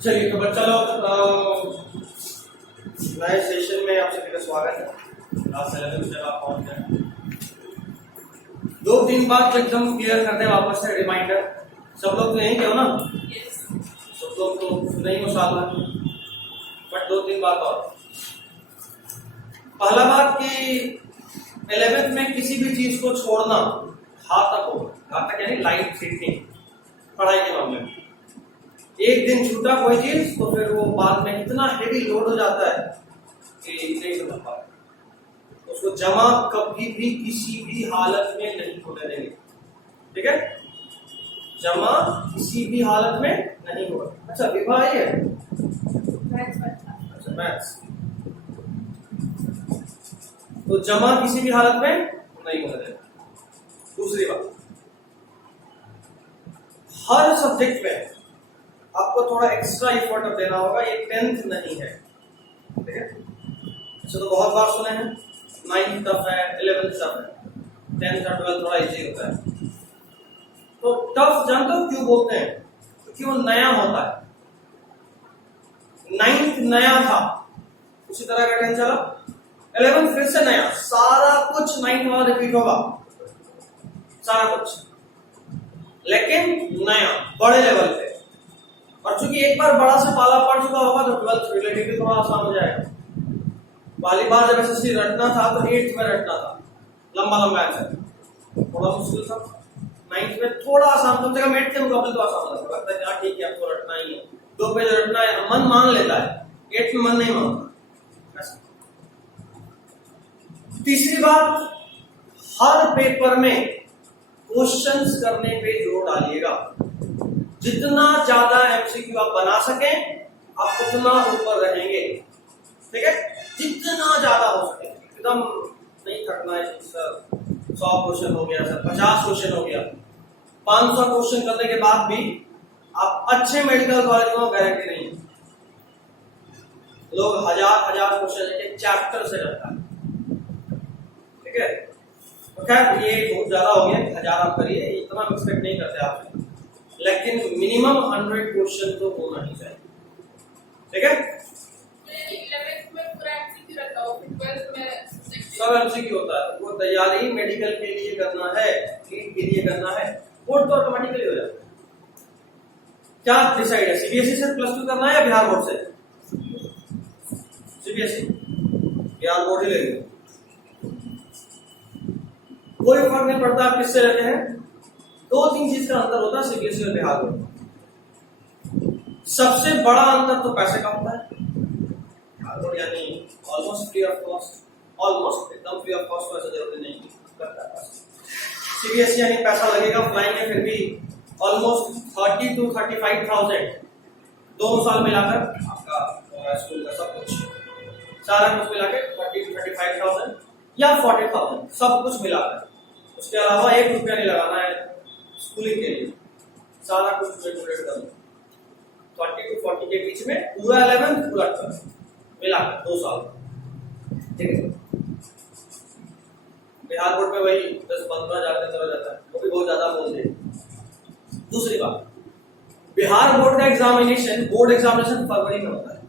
चलिए तो बच्चा लोग नए सेशन में आप सभी का स्वागत है। क्लास 11 से आप पहुंच गए। 2 दिन बाद एकदम क्लियर करते हैं वापस से रिमाइंडर। सब लोग तो यही क्यों ना, सब लोग तो नहीं हो साल में, बट 2 दिन बाद और। पहला बात कि 11th में किसी भी चीज को छोड़ना घातक हो, घातक यानी लाइट ट्रीटमेंट पढ़ाई के मामले में। एक दिन छूटा कोई चीज तो फिर वो बाद में इतना हेवी लोड हो जाता है कि नहीं समझ पाता। उसको जमा कभी भी किसी भी हालत में नहीं होने देंगे, ठीक है? जमा किसी भी हालत में नहीं होगा। अच्छा विभा है, अच्छा मैथ्स, तो जमा किसी भी हालत में नहीं होने देंगे। दूसरी बात, हर सब्जेक्ट में आपको थोड़ा एक्स्ट्रा एफर्ट देना होगा। ये 10th नहीं है, ठीक है? अच्छा तो बहुत बार सुने हैं 9th टफ है, 11th टफ है, 10th और 12th थोड़ा इजी होता है। तो टफ जानते हो क्यों बोलते हैं? क्योंकि वो नया होता है। 9th नया था, उसी तरह का 10th चला, 11th फिर से नया, सारा कुछ 9th वाला रिपीट होगा, सारा कुछ, लेकिन नया बड़े लेवल पे। और चूंकि एक बार बड़ा सा पाला पड़ चुका होगा तो 12th रिलेटिवली थोड़ा आसान हो जाएगा। पहली बार जब एसएससी रटना था तो 8th में रटना था, लंबा लंबा आंसर, थोड़ा मुश्किल था। 9th में थोड़ा आसान, कम से कम 8th के मुकाबले तो आसान लगता है। क्या ठीक है, आपको रटना ही है, 2 पेज रटना है, मन मान लेता है। 8th में मन नहीं मानता। तीसरी बात, हर पेपर में क्वेश्चंस करने पे जोर डालिएगा। जितना ज्यादा एमसीक्यू आप बना सकें आप उतना ऊपर रहेंगे, ठीक है? जितना ज्यादा हो सके, एकदम नहीं थकना है सर। 100 क्वेश्चन हो गया सर, 50 क्वेश्चन हो गया, 500 क्वेश्चन करने के बाद भी आप अच्छे मेडिकल कॉलेज में गारंटी नहीं है। लोग हजार क्वेश्चन एक चैप्टर से करता है, ठीक है? तो खैर ये बहुत ज्यादा हो गया, 1000 आप करिए, इतना एक्सपेक्ट नहीं करते आपसे, लेकिन मिनिमम 100 क्वेश्चन तो होना ही चाहिए, ठीक है? 11th में पूरा एमसीक्यू रहता है, फिर 12th में सब एमसीक्यू होता है। वो तैयारी मेडिकल के लिए करना है, नीट के लिए करना है, बोर्ड तो ऑटोमेटिकली हो जाता है। क्या डिसाइड है, सीबीएसई से +2 करना है या बिहार बोर्ड से? सीबीएसई, बिहार बोर्ड ही लेंगे, कोई फर्क नहीं पड़ता आप किससे लेते हैं। 2-3 चीज का अंतर होता है सीबीएसई और बिहार बोर्ड। सबसे बड़ा अंतर तो पैसे का होता है। बिहार बोर्ड यानी almost free of cost, almost एकदम फ्री ऑफ कॉस्ट, वैसे जरूरी नहीं करता है। सीबीएसई यानी पैसा लगेगा, फ्लाइंग है, फिर भी ऑलमोस्ट 30 to 35,000 दोनों साल मिलाकर आपका स्कूल का सब कुछ, सारा कुछ मिलाकर 30 to 35,000 या 40,000 सब कुछ मिलाकर। उसके अलावा 1 रुपया नहीं लगाना है स्कूलिंग के लिए, सारा कुछ कैलकुलेट कर लो। 30 to 40 के बीच में पूरा 11th पूरा 12th मिलाकर 2 साल, ठीक है? बिहार बोर्ड में वही 10-15 हजार के अंदर हो जाता है, वो भी बहुत ज्यादा बोल दे। दूसरी बात, बिहार बोर्ड का एग्जामिनेशन, बोर्ड एग्जामिनेशन फरवरी में होता है,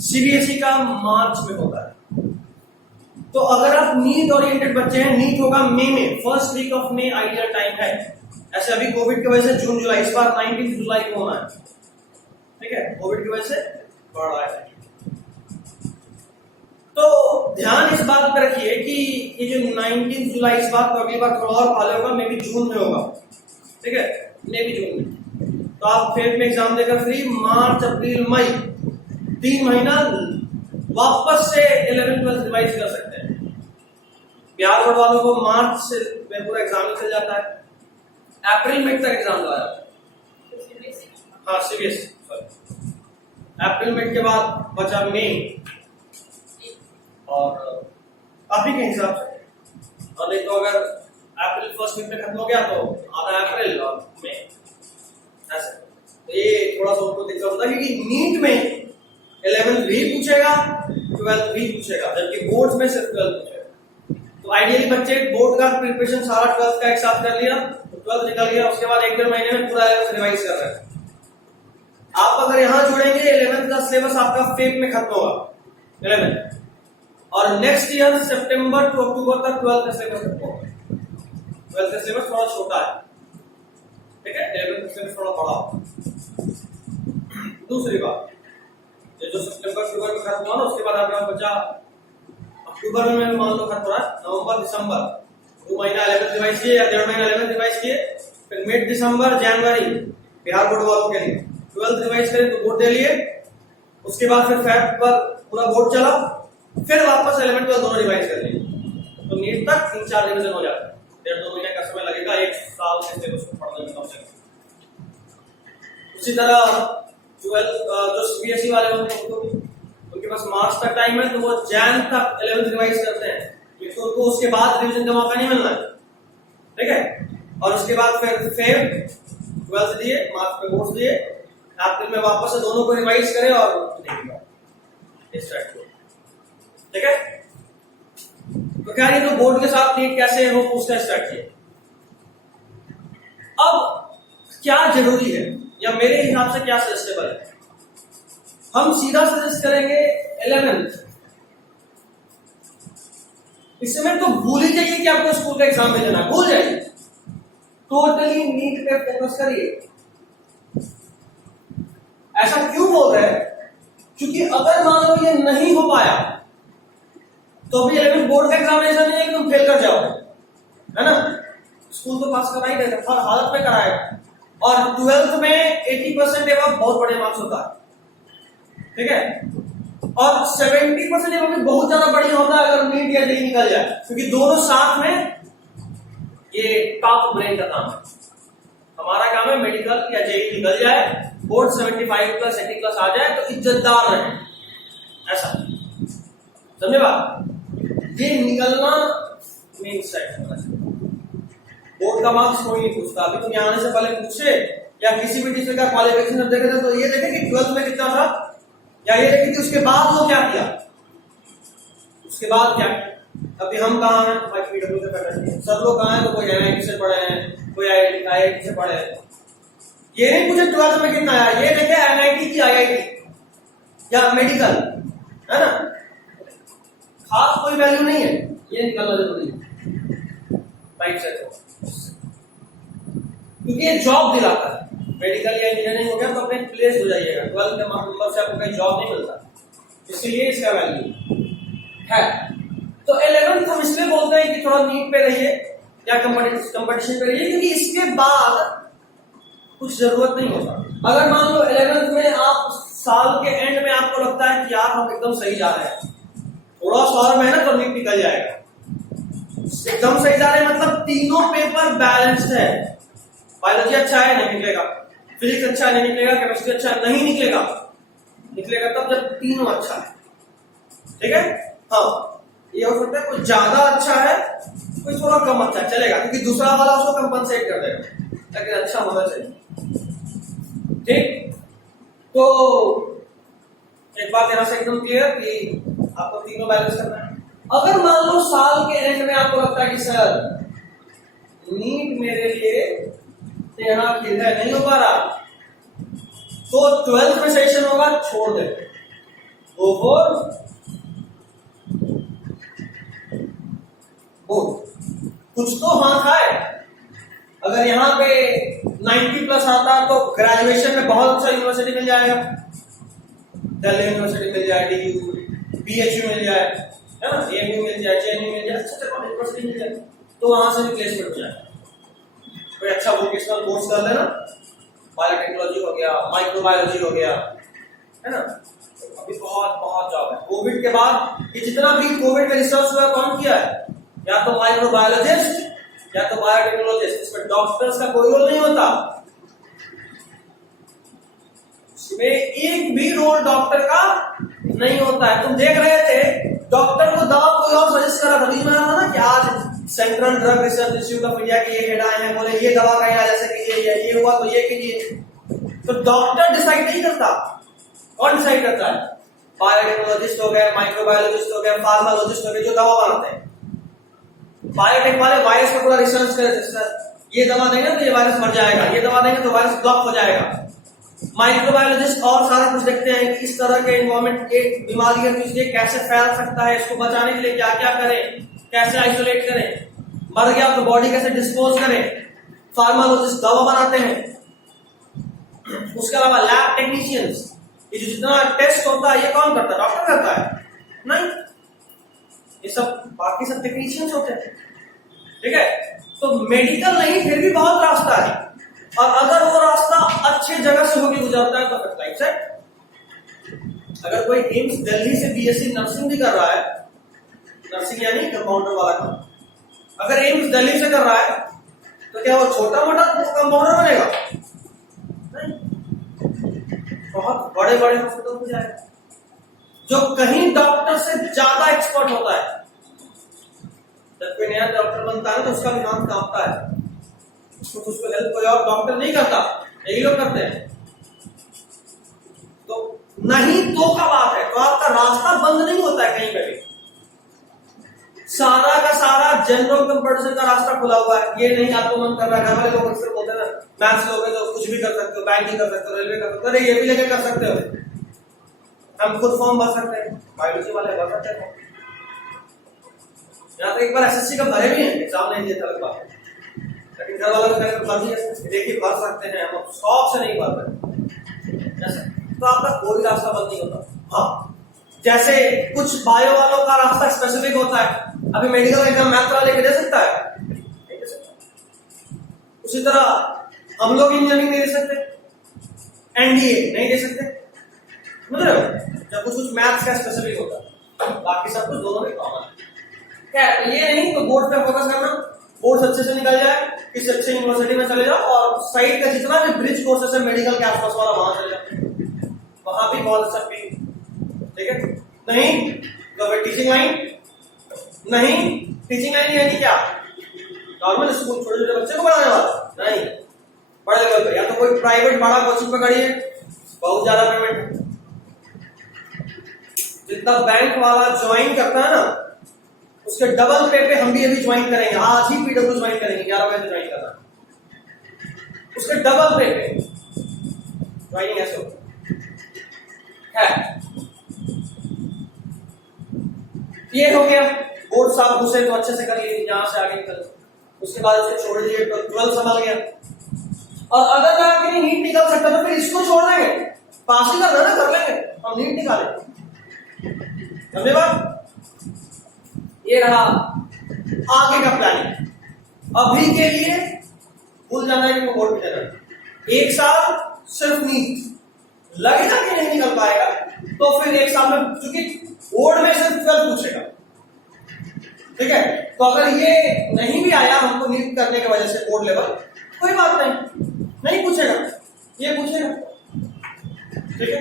सीबीएसई का मार्च में होता है। तो अगर आप नीट ओरिएंटेड बच्चे हैं, नीट होगा मई में, first week of May ideal time है। ऐसे अभी कोविड की वजह से जून जुलाई, इस बार 19 जुलाई को होना है, ठीक है? कोविड की वजह से बढ़ रहा है। तो ध्यान इस बात पर रखिए कि ये जो 19 जुलाई, इस बात को अगली बार थोड़ा और फॉलो होगा, मे बी जून में होगा, ठीक है? मे बी जून में। तो आप फेब में एग्जाम देकर फ्री, मार्च अप्रैल मई 3 महीना वापस से 11th-12th रिवाइज कर सकते हैं। बिहार बोर्ड वालों को मार्च से में पूरा एग्जाम चल जाता है, अप्रैल मिड तक एग्जाम चला जाता है। हाँ सीबीएसई, सॉरी, अप्रैल मिड के बाद बचा मई, और अभी के हिसाब से, और नहीं तो अगर अप्रैल फर्स्ट वीक में खत्म हो गया तो आधा अप्रैल और मई, ऐसे। तो ये थोड़ा सा उनको दिक्कत होता है क्योंकि नीट में 11th भी पूछेगा, 12th भी पूछेगा, जबकि बोर्ड में सिर्फ 12th पूछेगा। तो आइडियली बच्चे बोर्ड का प्रिपरेशन सारा 12th का एक साथ कर लिया, तो 12th निकल गया, उसके बाद 1-1.5 महीने में पूरा रिवाइज कर रहे हैं। आप अगर यहां जोड़ेंगे 11th का सिलेबस आपका फेब में खत्म होगा 11th, और नेक्स्ट ईयर सितंबर टू अक्टूबर तक 12th का सिलेबस खत्म होगा। 12th का सिलेबस थोड़ा छोटा है, ठीक है, 11th का सिलेबस थोड़ा बड़ा होगा। दूसरी बात, ये जो सितंबर अक्टूबर में खत्म हुआ ना, उसके बाद आपका बचा अक्टूबर में मान लो खत्म हो रहा है, नवंबर दिसंबर 2 महीना 11th रिवाइज किए या 1.5 महीना 11th रिवाइज किए, फिर मिड दिसंबर जनवरी बिहार बोर्ड वालों के लिए 12th रिवाइज करें तो बोर्ड दे लिए, उसके बाद फिर फेब पर पूरा बोर्ड चला, फिर वापस 11th 12th दोनों रिवाइज कर लिए, तो नीट तक 3-4 रिवीजन हो जाता है। 1.5-2 महीने का समय लगेगा, 1 साल से सिलेबस को पढ़ने में कम से कम। उसी तरह 12th जो सीबीएसई वाले होते हैं उनके पास मार्च तक टाइम है, तो वो जैन तक 11th रिवाइज करते हैं, तो उनको उसके बाद रिवीजन का मौका नहीं मिलना है, ठीक है। और उसके बाद फिर फेब 12th दिए, मार्च में बोर्ड दिए, अप्रैल में वापस से दोनों को रिवाइज करें और ठीक है। तो क्या ये तो बोर्ड के साथ नीट कैसे हो उसका स्टार्ट किया। अब क्या जरूरी है या मेरे हिसाब से क्या सजेस्टेबल है, हम सीधा सजेस्ट करेंगे 11th। इस समय तो भूल ही जाइए कि आपको स्कूल का एग्जाम में देना, भूल जाइए, टोटली नीट पे फोकस करिए। ऐसा क्यों बोल रहे हैं, क्योंकि अगर मान लो ये नहीं हो पाया तो अभी 11th बोर्ड का एग्जामिनेशन नहीं है कि तुम फेल कर जाओगे, है ना, स्कूल तो पास करा ही देगा, हर हालत में कराएगा, और 12th में 80% एवं बहुत बड़े मार्क्स होता है, ठीक है, और 70% एवं भी बहुत ज्यादा बढ़िया होता है अगर नीट या जेईई निकल जाए, क्योंकि दोनों साथ में ये टॉप ब्रेन का काम है। हमारा काम है मेडिकल या जेईई निकल जाए, बोर्ड 75+ 80+ आ जाए तो इज्जतदार रहे, ऐसा समझे बात। ये निकलना मेन सेट होना चाहिए। बोर्ड का मार्क्स कोई नहीं पूछता, अभी तुम यहाँ आने से पहले पूछे या किसी भी टीचर का क्वालिफिकेशन देखे थे तो ये देखे कि 12th में कितना था, या ये देखे कि उसके बाद वो क्या किया, उसके बाद क्या किया। अभी हम कहाँ हैं, भाई पीडब्ल्यू के फैकल्टी हैं, सब लोग कहाँ हैं, तो कोई एनआईटी से पढ़े हैं, कोई आईआईटी से पढ़े हैं। ये नहीं पूछे 12th में कितना आया, ये देखे एनआईटी की आईआईटी या मेडिकल, है ना, खास कोई वैल्यू नहीं है, ये निकालना जरूरी है राइट साइड को, क्योंकि ये जॉब दिलाता है। मेडिकल या इंजीनियरिंग हो गया तो अपने प्लेस हो जाइएगा, 12th के नंबर से आपको कहीं जॉब नहीं मिलता, इसलिए इसका वैल्यू है। तो 11th हम इसलिए बोलते हैं कि थोड़ा नीट पे रहिए या कंपटीशन पे रहिए, क्योंकि इसके बाद कुछ जरूरत नहीं होता। अगर मान लो 11th में आप साल के एंड में आपको लगता है कि यार हम एकदम सही जा रहे हैं, थोड़ा सा और मेहनत और नीट निकल जाएगा, एकदम सही जा रहे हैं मतलब तीनों पेपर बैलेंस्ड है, बायोलॉजी अच्छा है नहीं निकलेगा, फिजिक्स अच्छा नहीं निकलेगा, केमिस्ट्री अच्छा नहीं निकलेगा, निकलेगा तब जब तीनों अच्छा है, ठीक है। हाँ, ये हो सकता है कोई ज्यादा अच्छा है कोई थोड़ा कम अच्छा है, चलेगा, क्योंकि दूसरा वाला उसको कंपनसेट कर देगा, लेकिन अच्छा होना चाहिए, ठीक। तो एक बात यहाँ से एकदम क्लियर कि आपको तीनों बैलेंस करना है। अगर मान लो साल के एंड में आपको लगता है कि सर नीट मेरे लिए तेरा खेल है, नहीं हो पा रहा, तो 12th में सेशन होगा, छोड़ दे, गो फॉर बोर्ड। कुछ तो हाथ आए, अगर यहाँ पे 90+ आता तो ग्रेजुएशन में बहुत अच्छा यूनिवर्सिटी मिल जाएगा, दिल्ली यूनिवर्सिटी मिल जाए, डीयू, बीएचयू मिल जाए, है ना, एएमयू मिल जाए, जेएनयू मिल जाए, अच्छा यूनिवर्सिटी मिल जाए, तो वहां से भी प्लेसमेंट हो जाए। कोई अच्छा वोकेशनल कोर्स कर लेना, बायोटेक्नोलॉजी हो गया, माइक्रोबायोलॉजी हो गया, है ना, अभी बहुत बहुत जॉब है। कोविड के बाद ये जितना भी कोविड में रिसर्च हुआ कौन किया है, या तो माइक्रोबायोलॉजिस्ट या तो बायोटेक्नोलॉजिस्ट, इसमें डॉक्टर्स का कोई रोल नहीं होता, इसमें एक भी रोल डॉक्टर का नहीं होता है। तुम देख रहे थे डॉक्टर को दवा कोई और सजेस्ट करा था, बीच में था ना कि आज central drug research institute of India के ये हेड आए हैं, बोले ये दवा का इलाज ऐसे कीजिए, ये हुआ तो ये कीजिए, तो डॉक्टर डिसाइड नहीं करता, कौन डिसाइड करता है, बायोटेक्नोलॉजिस्ट हो गए, माइक्रोबायोलॉजिस्ट हो गए, फार्माकोलॉजिस्ट हो गए, जो दवा बनाते हैं। बायोटेक वाले वायरस का पूरा रिसर्च करे थे, सर ये दवा देंगे तो ये वायरस मर जाएगा, ये दवा देंगे तो वायरस ब्लॉक हो जाएगा, माइक्रोबायोलॉजिस्ट और सारा कुछ देखते हैं कि इस तरह के एनवायरमेंट एक बीमारी है तो इसलिए कैसे फैल सकता है, इसको बचाने के लिए क्या क्या करें, कैसे आइसोलेट करें, मर गया तो बॉडी कैसे डिस्पोज करें। फार्माकोलॉजिस्ट दवा बनाते हैं। उसके अलावा लैब टेक्नीशियंस, ये जो जितना टेस्ट होता है ये कौन करता है? डॉक्टर करता है? नहीं, ये सब बाकी सब टेक्नीशियंस होते हैं। ठीक है, तो मेडिकल नहीं फिर भी बहुत रास्ता है, और अगर वो रास्ता अच्छे जगह से होकर गुजरता है तो फिर लाइफ सेट। अगर कोई एम्स दिल्ली से बीएससी नर्सिंग भी कर रहा है, नर्सिंग यानी कंपाउंडर वाला काम, अगर एम्स दिल्ली से कर रहा है तो क्या वो छोटा मोटा कंपाउंडर बनेगा? नहीं, बहुत बड़े बड़े हॉस्पिटल में जाएगा जो कहीं डॉक्टर से ज्यादा एक्सपर्ट होता है। जब कोई नया डॉक्टर बनता है तो उसका भी नाम कांपता है, उसको हेल्प कोई और डॉक्टर नहीं करता, यही लोग करते हैं। तो नहीं तो का बात है, तो आपका रास्ता बंद नहीं होता है कहीं पे भी। सारा का सारा जनरल कंपटीशन का रास्ता खुला हुआ है। ये नहीं आपको मन कर रहा है, घर वाले लोग अक्सर बोलते हैं ना, मैथ्स लोगे तो कुछ भी कर सकते हो, बैंकिंग कर सकते हो, रेलवे कर सकते हो, ये भी लेके कर सकते हो, हम खुद फॉर्म भर सकते हैं, बायोलॉजी वाले भर सकते हैं। यहाँ तो एक बार एसएससी का भरे भी हैं, एग्जाम नहीं दिया था लगभग, लेकिन घर वालों को देखिए भर सकते हैं, हम शौक से नहीं भर रहे, तो आपका कोई रास्ता बंद नहीं होता। हाँ, जैसे कुछ बायो वालों का रास्ता स्पेसिफिक होता है, अभी मेडिकल एग्जाम मैथ वाले के दे सकता है, नहीं दे सकता। उसी तरह हम लोग इंजीनियरिंग नहीं दे सकते, एनडीए नहीं दे सकते, समझ रहे हो? जब कुछ कुछ मैथ्स का स्पेसिफिक होता है, बाकी सब कुछ दोनों में कॉमन है। क्या ये नहीं तो बोर्ड पे फोकस करना, बोर्ड अच्छे से निकल जाए, किसी अच्छे यूनिवर्सिटी में चले जाओ और साइड का जितना भी ब्रिज कोर्सेस है मेडिकल के आसपास वाला वहां चले जाओ, वहां भी बहुत अच्छा भी। ठीक है, नहीं तो फिर टीचिंग लाइन, नहीं टीचिंग लाइन यानी क्या? नॉर्मल स्कूल छोटे छोटे बच्चे को पढ़ाने वाला नहीं, बड़े लेवल पे, या तो कोई प्राइवेट बड़ा कोचिंग पकड़िए, बहुत ज्यादा पेमेंट, जितना बैंक वाला ज्वाइन करता है ना उसके डबल पे हम भी अभी ज्वाइन करेंगे, आज ही पीडब्ल्यू ज्वाइन करेंगे, 11 बजे ज्वाइन करना, उसके डबल पे ज्वाइनिंग ऐसे होता है। ये हो गया, बोर्ड साहब घुसे तो अच्छे से कर लीजिए, यहां से आगे निकल, उसके बाद उसे छोड़ दीजिए तो 12 संभाल गया। और अगर मैं आपके नीट निकल सकता तो फिर इसको छोड़ देंगे, पास ही करना ना, कर लेंगे हम, नीट निकालेंगे। समझे बात? ये रहा आगे का प्लानिंग। अभी के लिए भूल जाना है कि वो बोर्ड में जाना, एक साल सिर्फ नीट, लगेगा कि नहीं निकल पाएगा तो फिर एक साल में, क्योंकि बोर्ड में सिर्फ 12 पूछेगा, ठीक है, तो अगर ये नहीं भी आया हमको नीट करने की वजह से बोर्ड लेवल, कोई बात नहीं पूछेगा, ये पूछेगा, ठीक है।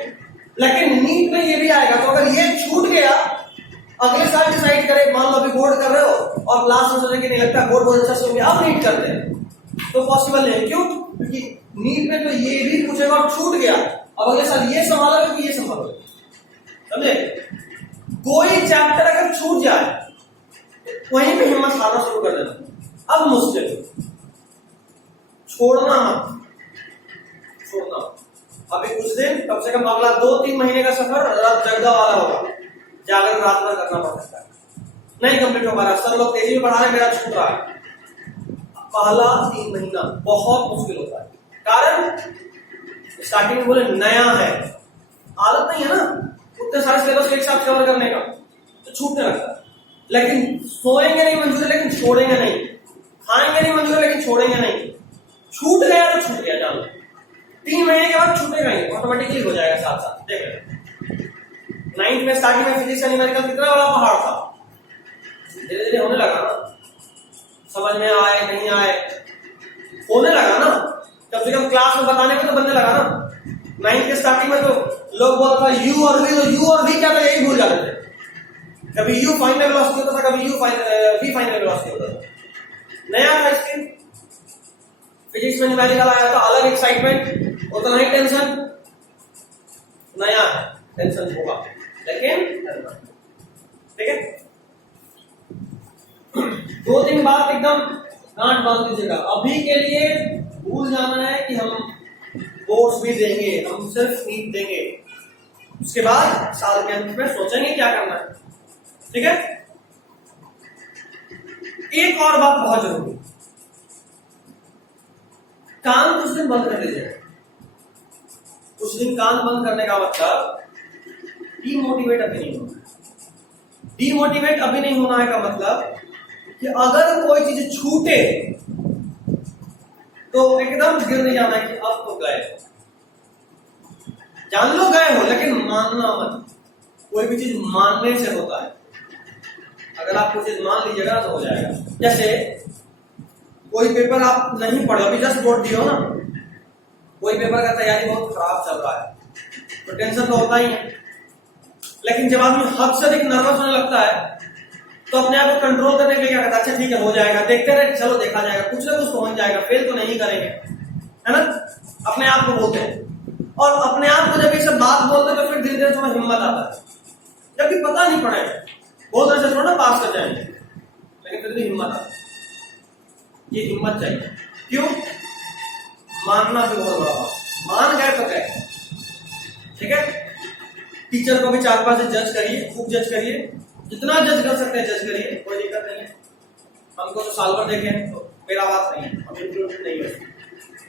लेकिन नीट में ये भी आएगा, तो अगर ये छूट गया, अगले साल डिसाइड करे, मान लो अभी बोर्ड कर रहे हो और लास्ट में सोचे कि नहीं लगता बोर्ड बहुत अच्छा से हो गया, अब नीट करते हैं, तो पॉसिबल नहीं। क्यों? क्योंकि नीट में तो ये भी पूछेगा और छूट गया, अब अगले साल ये संभालोगे कि ये संभालोगे, समझे? कोई चैप्टर अगर छूट जाए वहीं पे हिम्मत हारना शुरू कर देना। अब मुश्किल, छोड़ना अभी कुछ दिन, कम से कम अगला 2-3 महीने का सफर जगदा वाला होगा, जागरण रात भर करना पड़ सकता है, नहीं कंप्लीट हो पा रहा, सर लोग तेजी में पढ़ा रहे, मेरा छूट रहा है। पहला 3 महीना बहुत मुश्किल होता है, कारण स्टार्टिंग में बोले नया है, आदत नहीं है ना उतने सारे सिलेबस एक साथ कवर करने का, तो छूटने लगता है। लेकिन सोएंगे नहीं मंजूर है, लेकिन छोड़ेंगे नहीं, खाएंगे नहीं मंजूर है, लेकिन छोड़ेंगे नहीं, छूट गया तो छूट गया, जान लो 3 महीने के बाद छूटेगा ही, ऑटोमेटिकली हो जाएगा साथ साथ। देख लेना 9th में स्टार्टिंग में फिजिक्स एंड न्यूमेरिकल कितना बड़ा पहाड़ था, धीरे धीरे होने लगा ना, समझ में आए नहीं आए होने लगा ना, कम से कम क्लास में बताने में तो बनने लगा ना। 9th के स्टार्टिंग में तो लोग बोलता था यू और वी, तो यू और वी क्या था यही भूल जाते थे, कभी यू फाइनल वेलोसिटी होता था, कभी वी फाइनल वेलोसिटी होता था, नया था इसके। फिजिक्स में न्यूमेरिकल आया तो अलग एक्साइटमेंट, उतना ही टेंशन, नया टेंशन होगा, लेकिन ठीक है। 2-3 बात एकदम गांठ बांध दीजिएगा, अभी के लिए भूल जाना है कि हम बोर्ड्स भी देंगे, हम सिर्फ नीट देंगे, उसके बाद साल के अंत में सोचेंगे क्या करना है। ठीक है। एक और बात बहुत जरूरी, कान कुछ दिन बंद कर लीजिएगा। कुछ दिन कान बंद करने का मतलब डीमोटिवेट अभी नहीं होना। डीमोटिवेट अभी नहीं होना है का मतलब कि अगर कोई चीज छूटे तो एकदम गिर नहीं जाना है कि अब तो गए। जान लो गए हो, लेकिन मानना मत। कोई भी चीज मानने से होता है। अगर आप कुछ चीज मान लीजिएगा तो हो जाएगा। जैसे कोई पेपर आप नहीं पढ़े, अभी जस्ट बोर्ड दिए हो ना, कोई पेपर का तैयारी बहुत खराब चल रहा है तो टेंशन तो होता ही है। लेकिन जब आदमी हद से अधिक नर्वस होने लगता है तो अपने आप को कंट्रोल करने के लिए क्या करता है, अच्छा ठीक है हो जाएगा, देखते रहे, चलो देखा जाएगा, कुछ ना कुछ तो हो जाएगा, फेल तो नहीं करेंगे, है ना। अपने आप को बोलते हैं, और अपने आप को जब ये सब बात बोलते हैं तो फिर धीरे धीरे थोड़ा हिम्मत आता है। जबकि पता नहीं पड़ेगा, बोल रहे से थोड़ा पास कर जाएंगे, लेकिन फिर भी हिम्मत आता है। ये हिम्मत चाहिए। क्यों? मानना भी बहुत बड़ा बात, मान गए तो गए। ठीक है। टीचर को भी 4-5 जज करिए, खूब जज करिए, जितना जज कर सकते हैं जज करिए, कोई दिक्कत नहीं है। हमको तो साल भर देखे तो मेरा बात नहीं है, हम इंप्रूवमेंट नहीं है,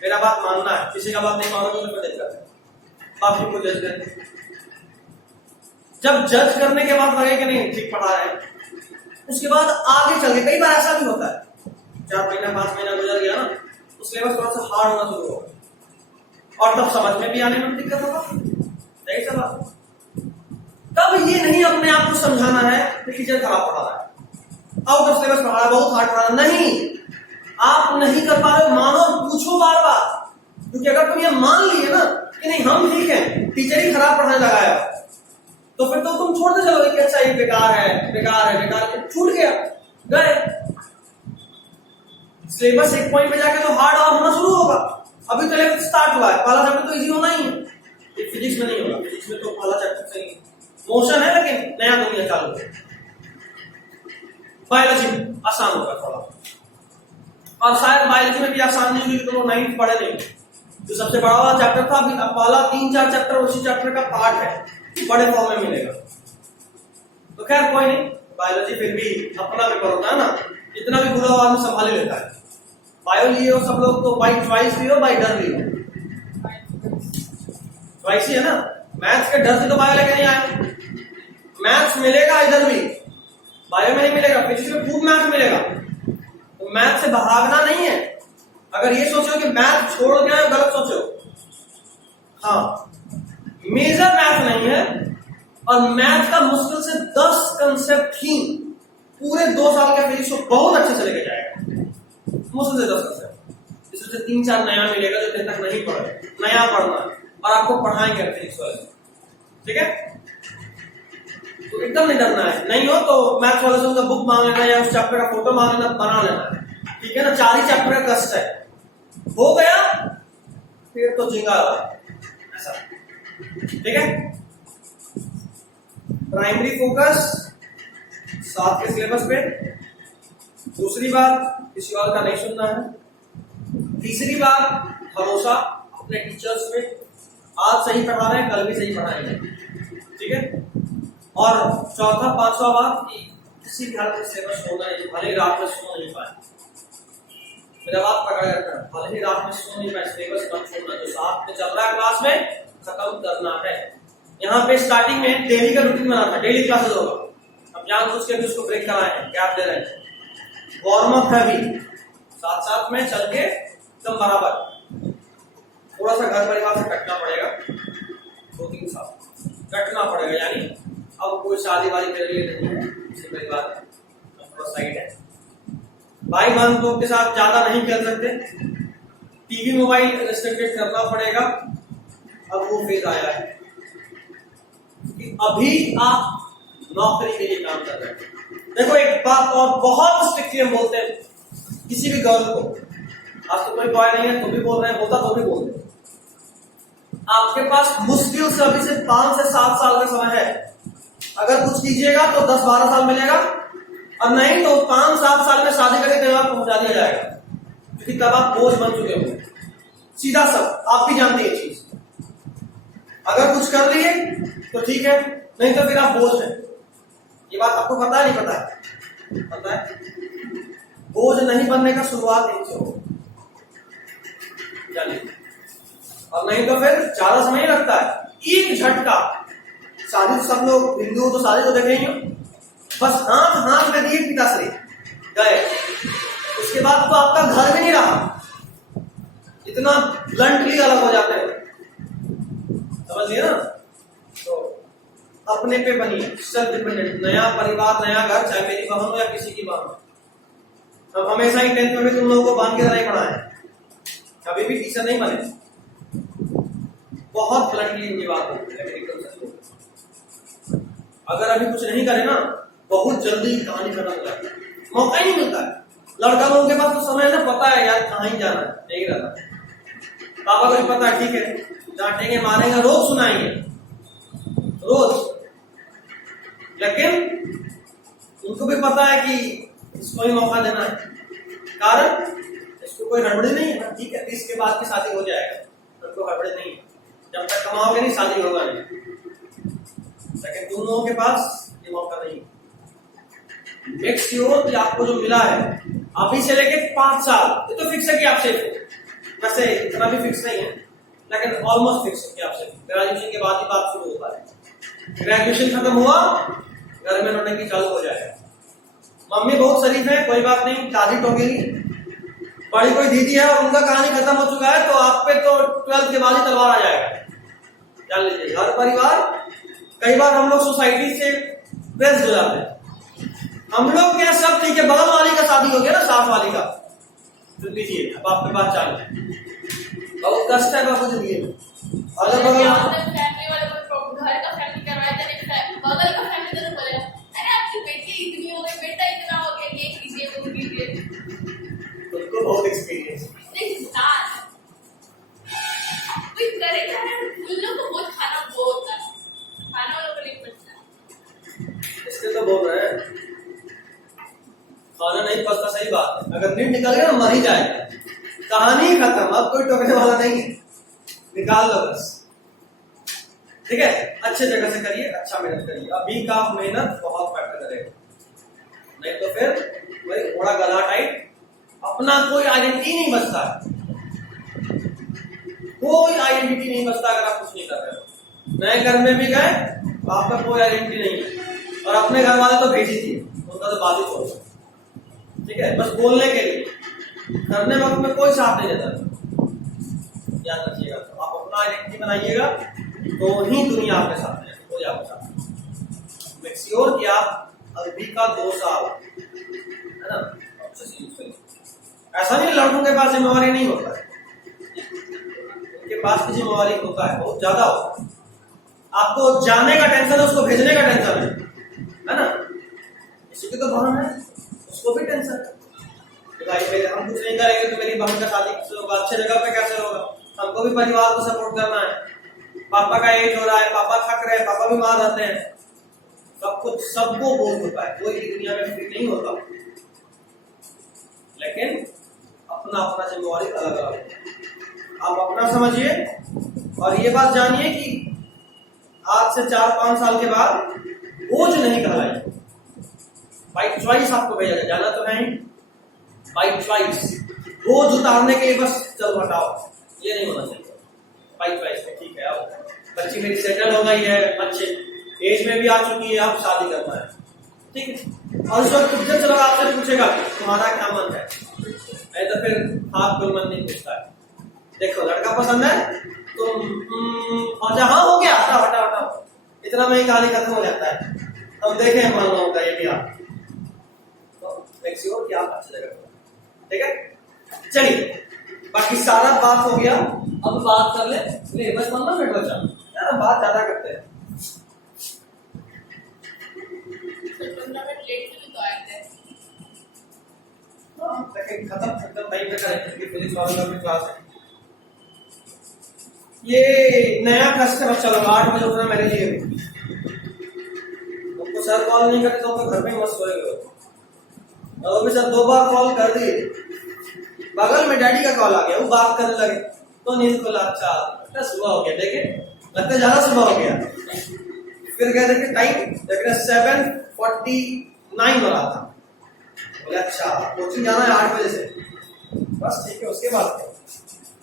मेरा बात मानना है। किसी का बात नहीं मानोगे तो फिर दिक्कत है। बाकी को जज करें। जब जज करने के बाद लगे कि नहीं ठीक पढ़ा रहे हैं, उसके बाद आगे चल के कई बार ऐसा भी होता है 4 महीना 5 महीना गुजर गया ना, तो सिलेबस थोड़ा सा हार्ड होना शुरू होगा और तब समझ में भी आने में दिक्कत होगा। सही सवाल। तब ये नहीं अपने आप को समझाना है कि टीचर खराब पढ़ा रहा है, आउट ऑफ सिलेबस पढ़ा रहा है, बहुत हार्ड पढ़ा रहा है। नहीं, आप नहीं कर पा रहे हो, मानो, पूछो बार बार। क्योंकि अगर तुम ये मान लिए ना कि नहीं हम ठीक है, टीचर ही खराब पढ़ाने लगाया, तो फिर तो तुम छोड़ते चलोगे कि अच्छा ये बेकार है, बेकार है, बेकार, छूट गया, गए। सिलेबस एक पॉइंट पे जाके तो हार्ड और होना शुरू होगा। अभी तो लेवल स्टार्ट हुआ है, पहला चैप्टर तो इजी होना ही है। फिजिक्स में नहीं होगा, फिजिक्स में तो पहला चैप्टर से ही मोशन है, लेकिन नया दुनिया चालू है। बायोलॉजी आसान होगा थोड़ा, और शायद बायोलॉजी में भी आसान नहीं होगी, तो 9th पढ़े नहीं। जो सबसे बड़ा वाला चैप्टर था, अभी पहला 3-4 चैप्टर उसी चैप्टर का पार्ट है, बड़े फॉर्म में मिलेगा। तो खैर कोई नहीं, बायोलॉजी फिर भी अपना पेपर होता है ना, जितना भी बुरा आदमी संभाले लेता है। बायो लिए हो सब लोग तो बाई चॉइस लियो, बाई डर लियो। चॉइस ही है ना, मैथ्स के डर से तो बायो लेके नहीं आए। मैथ्स मिलेगा इधर भी, बायो में नहीं मिलेगा, फिजिक्स में खूब मैथ्स मिलेगा। तो मैथ से भागना नहीं है। अगर ये सोचो कि मैथ छोड़ गए, गलत सोचो। हाँ, मेजर मैथ नहीं है, और मैथ का मुश्किल से 10 कंसेप्ट ही पूरे 2 साल के फिजिक्स को बहुत अच्छे से लेके जाएगा। मुश्किल से 10 कंसेप्ट, इसमें से 3-4 नया मिलेगा जो दिन तक नहीं पढ़े, नया पढ़ना है, और आपको पढ़ाएंगे फिजिक्स वाले। ठीक है। तो एकदम नहीं डरना है। नहीं हो तो मैथ्स वाले से उनका बुक मांग लेना, या उस चैप्टर का फोटो मांग लेना, बना लेना। ठीक है ना। 4 ही चैप्टर का कष्ट है, हो गया फिर तो झिंगा ऐसा। ठीक है। प्राइमरी फोकस 7 के सिलेबस पे। दूसरी बात, किसी और का नहीं सुनना है। तीसरी बात, भरोसा अपने टीचर्स पे। आज सही पढ़ा रहे हैं, कल भी सही पढ़ाएंगे। ठीक है। और चौथा 5वां बात कि किसी भी हाल में सिलेबस होना नहीं, भले ही रात में सो नहीं पाए। मेरा बात पकड़ रखना, भले ही रात में सो नहीं पाए, सिलेबस मत छोड़ना। जो साथ में चल रहा है क्लास में खत्म करना है। यहाँ पे स्टार्टिंग में डेली का रूटीन बनाना है, डेली क्लासेस होगा। अब जानबूझ के भी उसको ब्रेक कराए हैं, गैप दे रहे हैं, वार्म अप है भी, साथ साथ में चल के एकदम बराबर। थोड़ा सा घर परिवार से कटना पड़ेगा, 2-3 साल कटना पड़ेगा। यानी अब कोई शादी वादी मेरे लिए नहीं है, इसी परिवार में थोड़ा साइड है। भाई बंधुओं के साथ ज्यादा नहीं खेल सकते, टीवी मोबाइल रेस्ट्रिक्टेड करना पड़ेगा। अब वो फेज आया है कि अभी आप नौकरी के लिए काम कर रहे हैं। देखो एक बात और बहुत स्ट्रिक्टली हम बोलते हैं किसी भी गर्ल को, आज तो कोई बॉय नहीं है तो भी बोल रहे हैं, होता तो भी बोलते हैं, आपके पास मुश्किल से अभी से 5 से 7 साल का समय है। अगर कुछ कीजिएगा तो 10-12 साल मिलेगा, और नहीं तो 5-7 साल में शादी करके तैयार पहुंचा दिया जाएगा, क्योंकि तब आप बोझ बन चुके हो। सीधा सब, आप भी जानते हैं ये चीज। अगर कुछ कर रही है तो ठीक है, नहीं तो फिर आप बोझ हैं। ये बात आपको पता है नहीं पता है? पता है। बोझ नहीं बनने का शुरुआत यहीं से हो, और नहीं तो फिर ज्यादा समय नहीं लगता है, एक झटका। शादी तो सब लोग हिंदू हो तो शादी तो देखेंगे, बस हाथ में दिए पिताश्री गए, उसके बाद तो आपका घर भी नहीं रहा। इतना ब्लंटली अलग हो जाते हैं, समझ लिया ना? तो अपने पे बनिए, सेल्फ डिपेंडेंट। नया परिवार, नया घर, चाहे मेरी बहन हो या किसी की बहन हो। हम हमेशा ही 10th में भी तुम लोगों को बांध के नहीं पढ़ाए, कभी भी टीचर नहीं बने। बहुत ब्लंटली ये बात होती है मेडिकल से। अगर अभी कुछ नहीं करे ना, बहुत जल्दी कहानी खत्म हो जाती है, मौका ही नहीं मिलता है। लड़का लोगों के पास तो समय ना, पता है यार कहाँ ही जाना है, नहीं रहता। पापा को भी पता है, ठीक है, डांटेंगे मारेंगे, रोज सुनाएंगे, रोज। लेकिन उनको भी पता है कि इसको ही मौका देना है, कारण इसको कोई हड़बड़ी नहीं है ना। ठीक है, 30 के बाद की शादी हो जाएगा, उनको हड़बड़ी नहीं है। जब तक कमाओगे नहीं, शादी होगा नहीं। लेकिन तुम लोगों के पास ये मौका नहीं है। मेक श्योर कि आपको जो मिला है अभी से लेके 5 साल, ये तो फिक्स है कि आप सेफ हो। वैसे इतना भी फिक्स नहीं है, लेकिन ऑलमोस्ट फिक्स है कि आप सेफ। ग्रेजुएशन के बाद ही बात शुरू होता है। ग्रेजुएशन खत्म हुआ, घर में नौटंकी चालू हो जाएगा। मम्मी बहुत शरीफ है, कोई बात नहीं, शादी टोकेगी। बड़ी कोई दीदी है और उनका कहानी खत्म हो चुका है, तो आप पे तो 12th के बाद ही तलवार आ जाएगा। जान लीजिए, घर परिवार। कई बार हम लोग सोसाइटी से प्रेस हो जाते हैं। हम लोग क्या, सब ठीक है, बगल वाली का शादी हो गया ना, साथ वाली का, तो लीजिए अब आपके पास चालू। बहुत कष्ट है बाबू जिंदगी में। अगल बगल फैमिली वाले को घर का फैमिली करवाया था, बगल का फैमिली तो बोले अरे आपकी बेटी इतनी हो गई, बेटा इतना हो गया, ये कीजिए वो कीजिए। उनको बहुत एक्सपीरियंस। कोई करे क्या है, उन लोग को बहुत खाना बहुत है, खाना लोग नहीं पड़ता। इसके तो बोल रहे हैं खाना नहीं पचता, सही बात है। अगर नींद निकल गया मर ही जाएगा, कहानी खत्म, अब कोई टोकने वाला नहीं है, निकाल लो बस। ठीक है, अच्छे जगह से करिए, अच्छा मेहनत करिए। अभी का मेहनत बहुत मैटर करेगा, नहीं तो फिर वही घोड़ा गला टाइट, अपना कोई आइडेंटिटी नहीं बचता, कोई आइडेंटिटी नहीं बचता अगर आप कुछ नहीं कर रहे हो। नए घर में भी गए तो आपका कोई आइडेंटिटी नहीं है, और अपने घर वाले तो भेज ही दिए, उनका तो बात ही छोड़। ठीक है, बस बोलने के लिए, करने वक्त में कोई साथ नहीं देता। याद रखिएगा, तो आप अपना आइडेंटिटी बनाइएगा, तो ही दुनिया आपके साथ है, कोई आपके साथ। मेक श्योर कि आप अभी का 2 साल है ना, ऐसा नहीं लड़कों के पास जिम्मेवारी नहीं होता है, उनके पास की जिम्मेवारी होता है, बहुत ज्यादा होता है। आपको जाने का टेंशन है, उसको भेजने का टेंशन है ना। किसी की तो बहन है, उसको भी टेंशन है, भाई हम कुछ नहीं करेंगे तो मेरी बहन का शादी कैसे होगा, अच्छे जगह पे कैसे होगा। हमको भी परिवार को सपोर्ट करना है। पापा का एज हो रहा है, पापा थक रहे हैं, पापा बीमार रहते हैं, सब कुछ सबको बोझ होता है, कोई भी दुनिया में फ्री नहीं होता। लेकिन अपना अपना जिम्मेवारी अलग अलग है। आप अपना समझिए, और ये बात जानिए कि आज से 4-5 साल के बाद बोझ नहीं कहलाएगा। बाई चॉइस आपको भेजा जाए, जाना तो है ही, बाई चॉइस। बोझ उतारने के लिए बस चल हटाओ, ये नहीं होना चाहिए। बाई चॉइस है, ठीक है, अब बच्ची मेरी सेटल हो गई है, अच्छे एज में भी आ चुकी है, अब शादी करना है, ठीक है। और उस वक्त कुछ चलो आपसे पूछेगा तुम्हारा क्या मन है, नहीं तो फिर हाथ कोई मन नहीं पूछता है। देखो लड़का पसंद है तो हाँ हो गया, हटाओ हटाओ हटाओ, इतना में ही कहानी खत्म हो जाता है। हम देखें मान लो का ये भी आप, तो मेक श्योर कि आप अच्छी जगह, ठीक है। चलिए, बाकी सारा बात हो गया, अब बात कर ले बस 15 मिनट बचा यार, बात ज्यादा करते हैं। 15 मिनट लेट से तो आए थे, लेकिन खत्म एकदम टाइम पे करेंगे, फिजिक्स वालों का भी क्लास है। ये नया कस्टमर, चलो 8 बजे उठना मेरे लिए भी, तुमको सर कॉल नहीं करते तो घर में मस्त सोएंगे। और भी सर 2 बार कॉल कर दिए, बगल में डैडी का कॉल आ गया, वो बात करने लगे तो नींद खुला, अच्छा सुबह हो गया, देखे लगता है ज्यादा सुबह हो गया। फिर कह रहे टाइम देख रहे 7:49 हो रहा था। बोले अच्छा कोचिंग जाना है 8 बजे से, बस ठीक है। उसके बाद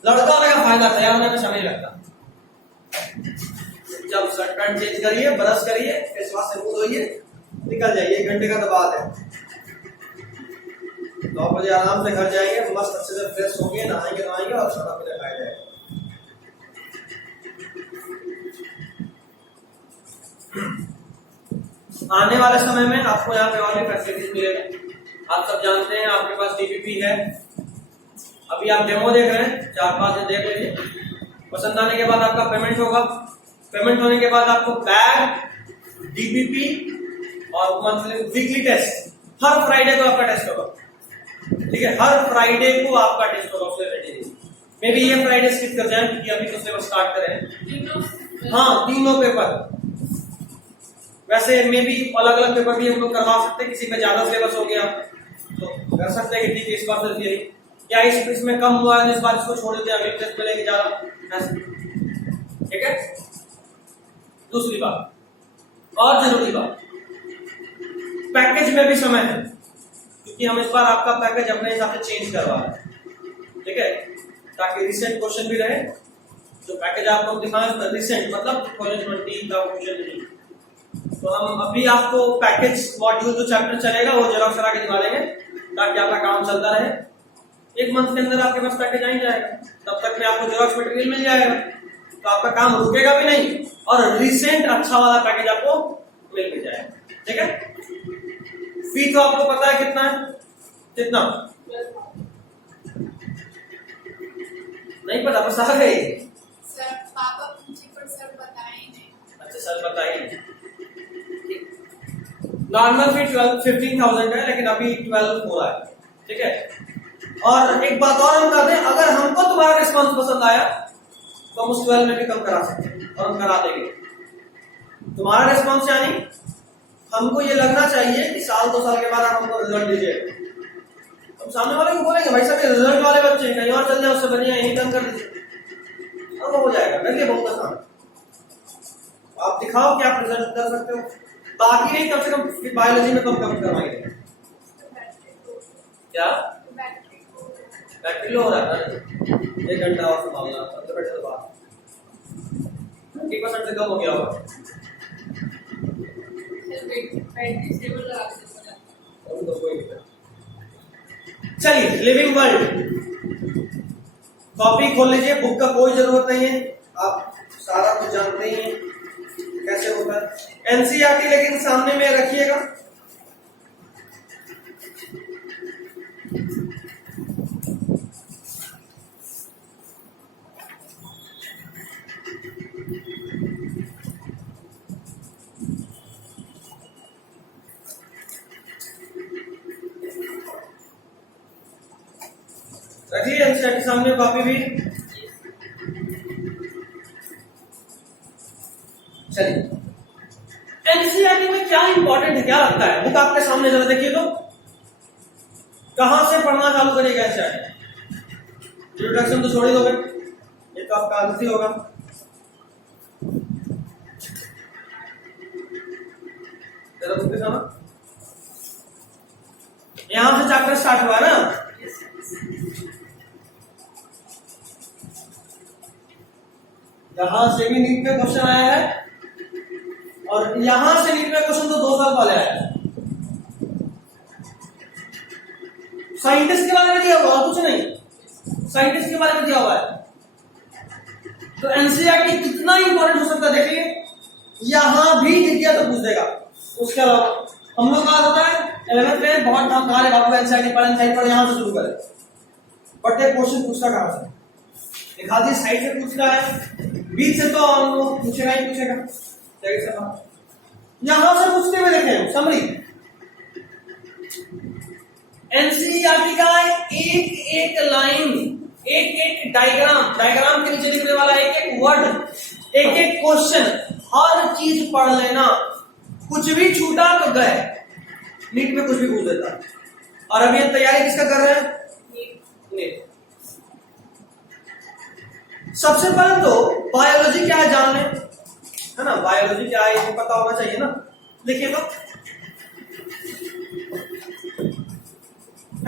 लड़का वाले का फायदा तैयार होने में समय लगता। जब शर्ट पैंट चेंज करिए, ब्रश करिए, फेस वॉश से मुंह धोइए, निकल जाइए। 1 घंटे का तो बात है। 9 बजे आराम से घर जाएंगे, मस्त अच्छे से फ्रेश होंगे, नहाएंगे और खाना पीना खाया जाएगा। आने वाले समय में आपको यहाँ पे और भी फैसिलिटीज मिलेगा। आप सब जानते हैं आपके पास डीपीपी है। अभी आप डेमो देख रहे हैं, 4-5 दिन देख लीजिए। पसंद आने के बाद आपका पेमेंट होगा। पेमेंट होने के बाद आपको बैग, डीपीपी और मंथली वीकली टेस्ट, हर फ्राइडे को आपका टेस्ट होगा। ठीक है, हर फ्राइडे को आपका टेस्ट होगा। मे बी ये फ्राइडे स्किप कर जाए क्योंकि अभी तो सिलेबस स्टार्ट करें। हाँ, 3 पेपर। वैसे मे बी अलग अलग पेपर भी हम लोग करवा सकते हैं। किसी में ज्यादा सिलेबस हो गया तो कर सकते हैं कि ठीक है इस बार तो यही, या इसमें कम हुआ है इस बार इसको छोड़ देते हैं, अगले टेस्ट में लेंगे ज्यादा। ठीक है। दूसरी बात और जरूरी बात, पैकेज में भी समय है क्योंकि हम इस बार आपका पैकेज अपने हिसाब से चेंज करवा रहे हैं। ठीक है, ताकि रिसेंट क्वेश्चन भी रहे। जो पैकेज आपको दिखाएं रिसेंट मतलब 2020 का क्वेश्चन नहीं। तो हम अभी आपको पैकेज मॉड्यूल जो चैप्टर चलेगा वो जेरॉक्स करा के दिखा देंगे ताकि आपका काम चलता रहे। 1 मंथ के अंदर आपके पास पैकेज आ ही जाएगा। तब तक में आपको जेरॉक्स मटेरियल मिल जाएगा, तो आपका काम रुकेगा भी नहीं और रिसेंट अच्छा वाला पैकेज आपको मिल भी जाएगा। ठीक है। फी तो आपको पता है कितना है? कितना नहीं पता, बस आ गए सर। पापा पूछे पर सर बताए नहीं। अच्छा सर बताइए। नॉर्मल फी 15,000 है लेकिन अभी 12 हो रहा है। ठीक है। और एक बात और हम कर दें, अगर हमको तुम्हारा रिस्पॉन्स पसंद आया तो हम उस 12 में भी कम करा सकते हैं और हम करा देंगे। तुम्हारा रिस्पॉन्स यानी हमको ये लगना चाहिए कि 1-2 साल के बाद आप हमको रिजल्ट दीजिए। हम सामने वाले को बोलेंगे भाई साहब रिजल्ट वाले बच्चे कहीं और चल जाए, उससे बढ़िया यही कम कर दीजिए, और वो हो जाएगा। मेरे लिए बहुत आसान। आप दिखाओ कि आप रिजल्ट कर सकते हो, बाकी नहीं कम से कम बायोलॉजी में कम करवाएंगे। क्या बैटरी लो हो रहा है? 1 घंटा और संभालना, सबसे बेटर बात 30% से कम हो गया होगा। चलिए, लिविंग वर्ल्ड कॉपी खोल लीजिए। बुक का कोई जरूरत नहीं है, आप सारा कुछ जानते ही हैं कैसे होता है। एनसीईआरटी लेकिन सामने में रखिएगा। रखिए एनसीईआरटी सामने, कॉपी भी। चलिए, एनसीईआरटी में क्या इंपॉर्टेंट है, क्या लगता है? बुक आपके सामने जरा देखिए तो कहां से पढ़ना चालू करिएगा एनसीईआरटी? इंट्रोडक्शन तो छोड़ ही दोगे, ये तो आपका आदत ही होगा। जरा बुक के सामने यहां से चैप्टर स्टार्ट हुआ ना। यहां से भी नीट में क्वेश्चन आया है और यहां से नीट में क्वेश्चन तो 2 साल पहले आया है। साइंटिस्ट के बारे में दिया हुआ और कुछ नहीं, साइंटिस्ट के बारे में दिया हुआ है। तो एनसीईआरटी कितना इंपॉर्टेंट हो सकता है देखिए। यहां भी दिख गया तो पूछ देगा। उसके अलावा हम लोग कहा होता है 11th में बहुत काम कहा है बाबू एनसीईआरटी पर यहां से शुरू करें, बट एक क्वेश्चन पूछता कहां से? एक आधी साइड से पूछता है, बीच से तो हम लोग पूछेगा ही पूछेगा। यहां से पूछते हुए देखें समरी। एनसीईआरटी का एक एक लाइन, एक एक डायग्राम के नीचे लिखने वाला एक एक वर्ड, एक एक क्वेश्चन, हर चीज पढ़ लेना। कुछ भी छूटा तो गए, नीट में कुछ भी पूछ देता। और अभी तैयारी किसका कर रहे हैं? नीट। सबसे पहले तो बायोलॉजी क्या है जान लें, है ना। बायोलॉजी क्या है ये पता होना चाहिए ना। देखिए तो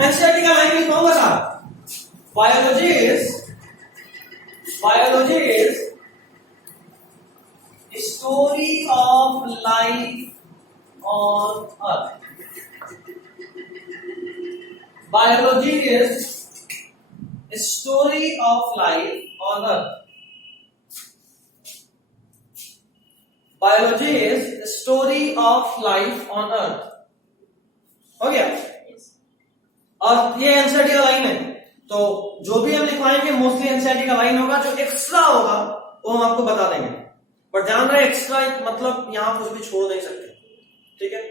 एनसीईआरटी का लाइन लिखवाऊंगा साहब। Biology is story of life on earth. Biology is story of life on earth. Biology is story of life on earth. हो गया। और ये एनसीईआरटी का लाइन है, तो जो भी हम लिखवाएंगे मोस्टली एनसीईआरटी का लाइन होगा। जो एक्स्ट्रा होगा वो हम आपको बता देंगे, बट ध्यान रहे एक्स्ट्रा मतलब यहां कुछ भी छोड़ नहीं सकते, ठीक है।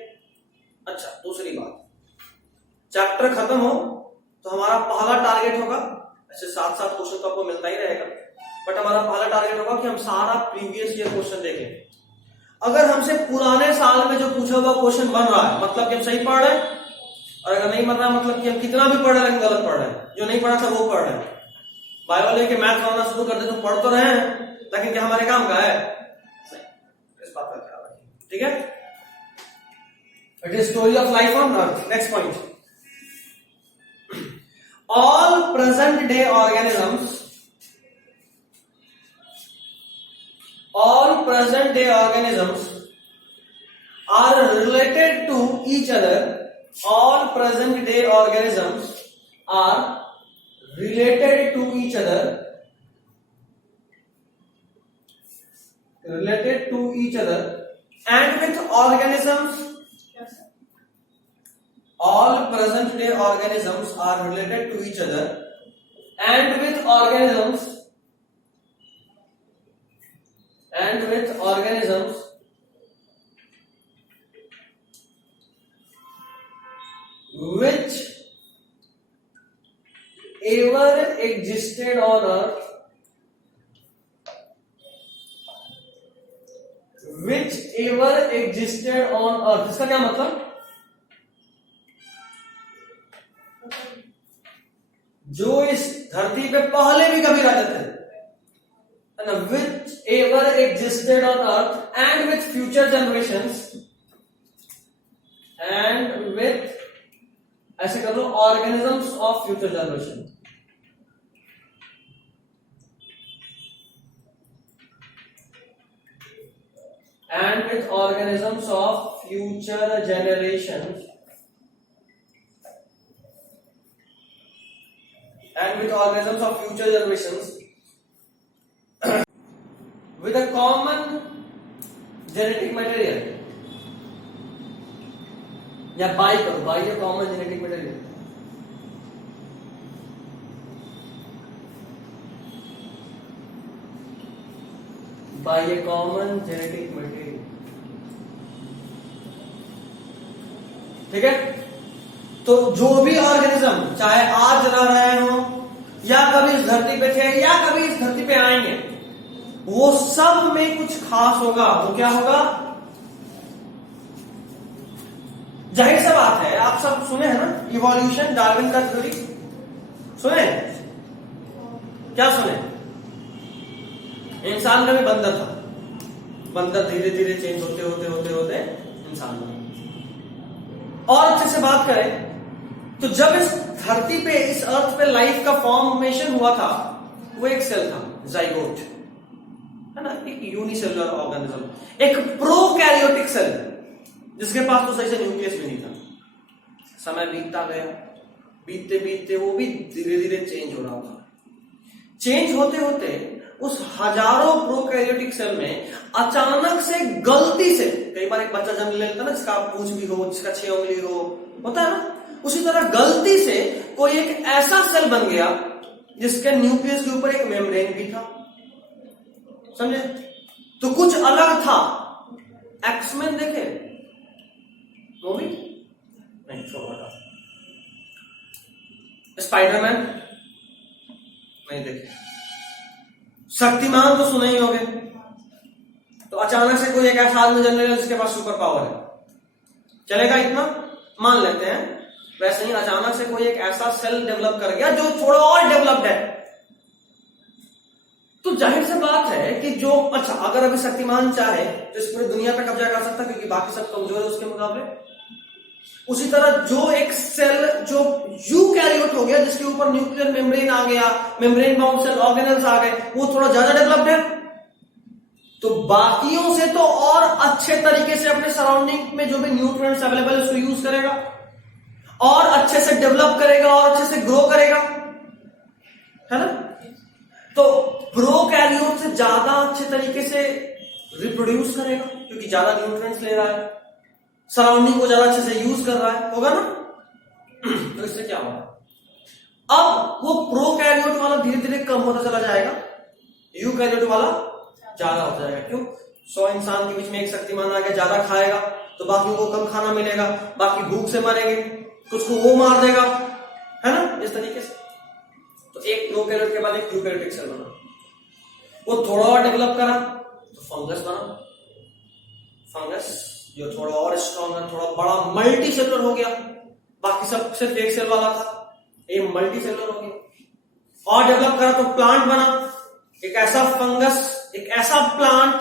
अच्छा, दूसरी बात, चैप्टर खत्म हो तो हमारा पहला टारगेट होगा, ऐसे साथ साथ क्वेश्चन तो आपको मिलता ही रहेगा, बट हमारा पहला टारगेट होगा कि हम सारा प्रीवियस ईयर क्वेश्चन देखें। अगर हमसे पुराने साल में जो पूछा हुआ क्वेश्चन बन रहा है मतलब कि हम सही पढ़ रहे हैं, और अगर नहीं बन रहा मतलब कि हम कितना भी पढ़ रहे हैं गलत पढ़ रहे हैं, जो नहीं पढ़ा था वो पढ़ रहे हैं। बायो लेके मैथ पढ़ना शुरू कर दे तो पढ़ तो रहे हैं, लेकिन क्या हमारे काम का है? इस बात का ख्याल रखिए, ठीक है। It is story of life on earth. Next point, all present day organisms, all present day organisms are related to each other. All present day organisms are related to each other. Related to each other and with organisms. All present day organisms are related to each other and with organisms. And with organisms which ever existed on earth, which ever existed on earth। इसका क्या मतलब? जो इस धरती पे पहले भी कभी रहते थे, which ever existed on earth and with future generations and with ऐसे कर लो organisms of future generation। and with organisms of future generations and with organisms of future generations with a common genetic material, या by करो, by a common genetic material। by a common genetic material, ठीक है। तो जो भी organism चाहे आज रह रहे हो या कभी इस धरती पे थे या कभी इस धरती पे आएंगे, वो सब में कुछ खास होगा। वो क्या होगा? जाहिर सा बात है, आप सब सुने हैं ना इवोल्यूशन, डार्विन का थ्योरी सुने? क्या सुने? इंसान का भी बंदर था, बंदर धीरे धीरे चेंज होते होते होते होते इंसान बना। और अच्छे से बात करें तो जब इस धरती पे इस अर्थ पे लाइफ का फॉर्मेशन हुआ था, वो एक सेल था, जाइगोट, है ना, एक यूनिसेलुलर ऑर्गेनिज्म, एक प्रोकैरियोटिक सेल जिसके पास तो सही से न्यूक्लियस भी नहीं था। समय बीतता गया, बीतते बीतते वो भी धीरे धीरे चेंज हो रहा था। चेंज होते होते उस हजारों प्रोकैरियोटिक सेल में अचानक से गलती से, कई बार एक बच्चा जन्म ले लेता है ना जिसका पूंछ भी हो, जिसका 6 उंगली हो, होता है ना, उसी तरह गलती से कोई एक ऐसा सेल बन गया जिसके न्यूक्लियस के ऊपर एक मेम्ब्रेन भी था, समझे? तो कुछ अलग था। एक्समैन देखे मूवी? नहीं, छोटा। स्पाइडरमैन नहीं देखे। शक्तिमान तो सुने ही होंगे। तो अचानक से कोई एक ऐसा आदमी जन्म ले जिसके पास सुपर पावर है, चलेगा इतना? मान लेते हैं। वैसे ही अचानक से कोई एक ऐसा सेल डेवलप कर गया जो थोड़ा और डेवलप्ड है, तो जाहिर सी बात है कि जो अच्छा अगर अभी शक्तिमान चाहे तो इस पूरी दुनिया पे कब्जा कर सकता, क्योंकि बाकी सब कमजोर है उसके मुकाबले। उसी तरह जो एक सेल जो यूकैरियोट हो गया, जिसके ऊपर न्यूक्लियर मेम्ब्रेन आ गया, मेम्ब्रेन बाउंड सेल ऑर्गेनेल्स आ गए, वो थोड़ा ज्यादा डेवलप्ड है, तो बाकियों से तो और अच्छे तरीके से अपने सराउंडिंग में जो भी न्यूट्रिएंट्स अवेलेबल है उसको यूज करेगा, और अच्छे से डेवलप करेगा, और अच्छे से ग्रो करेगा, है ना। तो प्रोकैरियोट से ज्यादा अच्छे तरीके से रिप्रोड्यूस करेगा, क्योंकि ज्यादा न्यूट्रिएंट्स ले रहा है, सराउंडिंग को ज्यादा अच्छे से यूज कर रहा है, होगा ना। तो इससे क्या होगा, अब वो प्रोकैरियोट वाला धीरे धीरे कम होता चला जाएगा, यूकैरियोट वाला ज्यादा होता जाएगा। क्यों? 100 इंसान के बीच में एक शक्तिमान आ गया, ज्यादा खाएगा तो बाकियों को कम खाना मिलेगा, बाकी भूख से मरेंगे, कुछ को वो मार देगा, है ना, इस तरीके से। तो एक प्रोकैरियोट के बाद एक यूकैरियोटिक सेल बना, वो थोड़ा और डेवलप करा तो फंगस बना। फंगस जो थोड़ा और स्ट्रॉन्ग है, थोड़ा बड़ा मल्टी सेलुलर हो गया, बाकी सब सिर्फ एक सेल वाला था, ये मल्टी सेलुलर हो गया। और डेवलप करा तो प्लांट बना, एक ऐसा फंगस, एक ऐसा प्लांट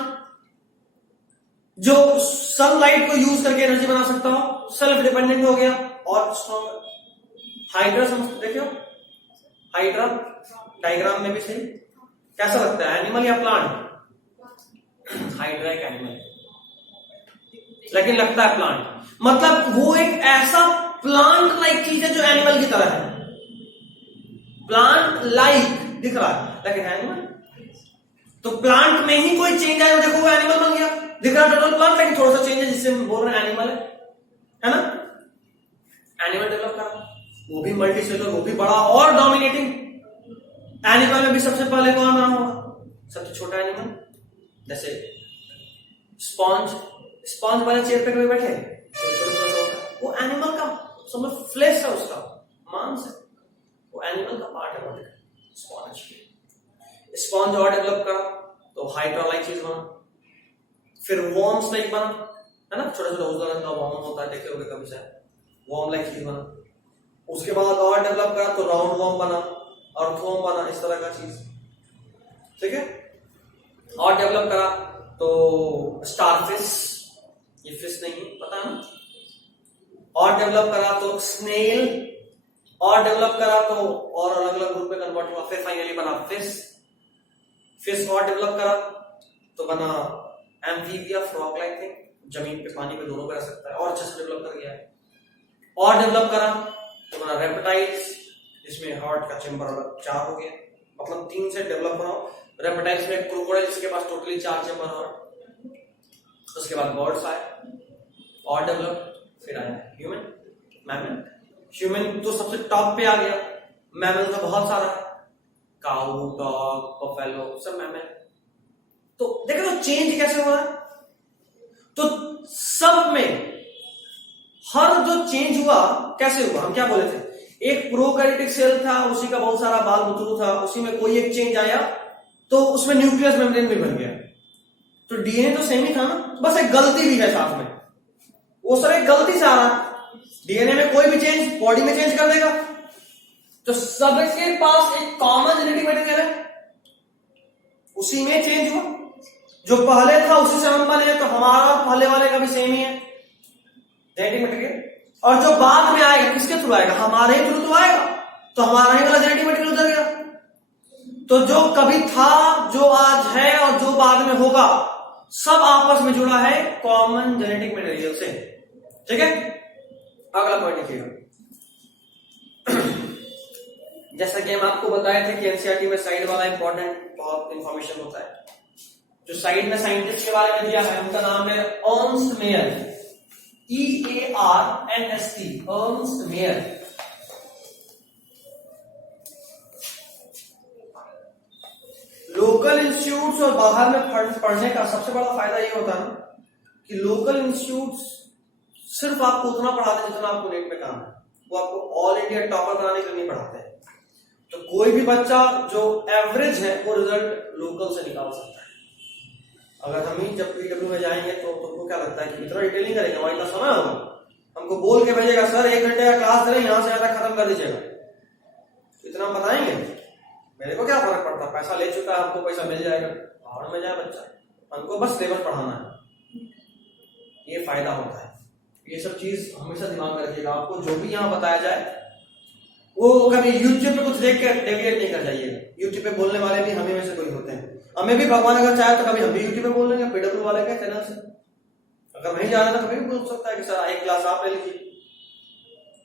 जो सनलाइट को यूज करके एनर्जी बना सकता हो, सेल्फ डिपेंडेंट हो गया और स्ट्रॉन्ग। हाइड्रा समझते देखियो, हाइड्रा डायग्राम में भी सही कैसा लगता है, एनिमल या प्लांट? हाइड्रा एक एनिमल लेकिन लगता है प्लांट, मतलब वो एक ऐसा प्लांट लाइक चीज है जो एनिमल की तरह है, प्लांट लाइक दिख रहा है लेकिन एनिमल। तो प्लांट में ही कोई चेंज आया, देखो वो एनिमल बन गया, दिख रहा टोटल प्लांट लेकिन थोड़ा सा चेंज है जिससे बोल रहे हैं एनिमल है ना। एनिमल डेवलप करा, वो भी मल्टी सेलुलर, वो भी बड़ा और डोमिनेटिंग। एनिमल में भी सबसे पहले कौन बना होगा? सबसे छोटा एनिमल, जैसे स्पॉन्ज। स्पॉन्ज वाले चेयर पे कभी बैठे तो छोटा सा होता है, वो एनिमल का समझ फ्लेश है, उसका मांस है, वो एनिमल का पार्ट है बॉडी का, स्पॉन्ज। स्पॉन्ज और डेवलप करा तो हाइड्रा लाइक चीज बना, फिर वॉर्म्स लाइक बना, है ना, छोटा छोटा उजला रंग का वॉर्म होता है, देखे होंगे कभी शायद, वॉर्म लाइक चीज बना। उसके बाद और डेवलप करा तो राउंड वॉर्म बना, अर्थवॉर्म बना, इस तरह का चीज, ठीक है। और डेवलप करा तो स्टारफिश, ये फिश नहीं पता है ना। और डेवलप करा तो स्नेल, और डेवलप करा तो और अलग अलग ग्रुप में कन्वर्ट हुआ, फिर फाइनली बना फिश। फिश और डेवलप करा तो बना एम्फीबिया, फ्रॉग लाइक थिंग, जमीन पे पानी पे दोनों पे रह सकता है, और अच्छे से डेवलप कर गया है। और डेवलप करा तो बना रेप्टाइल्स, जिसमें हार्ट का चेम्बर 4 हो गया, मतलब 3 से डेवलप बनाओ। रेप्टाइल्स में क्रोकोडाइल, जिसके पास टोटली 4 चेम्बर, और उसके बाद बर्ड्स आए और डेवलप, फिर आया ह्यूमन, मैमल। ह्यूमन तो सबसे टॉप पे आ गया, मैमल का बहुत सारा, काऊ, डॉग, बफेलो, सब मैमल। तो देखो तो चेंज कैसे हुआ है, तो सब में हर जो चेंज हुआ कैसे हुआ, हम क्या बोले थे, एक प्रोकैरियोटिक सेल था, उसी का बहुत सारा बाल बुतरू था, उसी में कोई एक चेंज आया तो उसमें न्यूक्लियस मेम्ब्रेन भी बन गया। तो डीएनए तो सेम ही था ना, बस एक गलती भी है साथ में, वो सर एक गलती से आ रहा है। डीएनए में कोई भी चेंज बॉडी में चेंज कर देगा, तो सबके पास एक कॉमन जेनेटिक मटेरियल है, उसी में चेंज हुआ, जो पहले था उसी से हम बने, तो हमारा पहले वाले का भी सेम ही है जेनेटिक मटेरियल। और जो बाद में आएगा किसके थ्रू आएगा, हमारे ही थ्रू तो आएगा, तो हमारा ही वाला जेनेटिक मटेरियल उधर गया। तो जो कभी था, जो आज है और जो बाद में होगा, सब आपस में जुड़ा है कॉमन जेनेटिक मटेरियल से, ठीक है। अगला पॉइंट लिखिएगा। जैसा कि हम आपको बताए थे कि एनसीईआरटी में साइड वाला इंपॉर्टेंट बहुत इंफॉर्मेशन होता है। जो साइड में साइंटिस्ट के बारे में दिया है उनका नाम है Ernst Mayr, EARNST, Ernst Mayr. Local institutes और बाहर में पढ़ने का सबसे बड़ा फायदा ये होता है कि लोकल इंस्टीट्यूट्स सिर्फ आपको उतना पढ़ाते जितना आपको नेट पे काम है, वो आपको ऑल इंडिया टॉपर बनाने के लिए नहीं पढ़ाते हैं। तो कोई भी बच्चा जो एवरेज है वो रिजल्ट लोकल से निकाल सकता है। अगर हम ही जब पीडब्ल्यू में जाएंगे तो तुमको क्या लगता है कि इतना डिटेलिंग करेंगे, हमारा इतना समय होगा, हमको बोल के भेजेगा सर 1 घंटे का क्लास दे रहे, यहां से ज्यादा खत्म कर दीजिएगा, इतना बताएंगे? मेरे को क्या फर्क पड़ता, पैसा ले चुका है, हमको पैसा मिल जाएगा, पहाड़ में जाए बच्चा, हमको बस सिलेबस पढ़ाना है, ये फायदा होता है। ये सब चीज हमेशा दिमाग में रखिएगा। आपको जो भी यहाँ बताया जाए वो कभी यूट्यूब पे कुछ देख के डेविएट नहीं कर जाइएगा। यूट्यूब पे बोलने वाले भी हमें में से कोई होते हैं, हमें भी भगवान अगर चाहे तो कभी हम भी यूट्यूब पे बोल लेंगे पीडब्ल्यू वाले के चैनल से। अगर नहीं जाना तो कभी भी बोल सकता है कि सर एक क्लास आप ले लीजिए।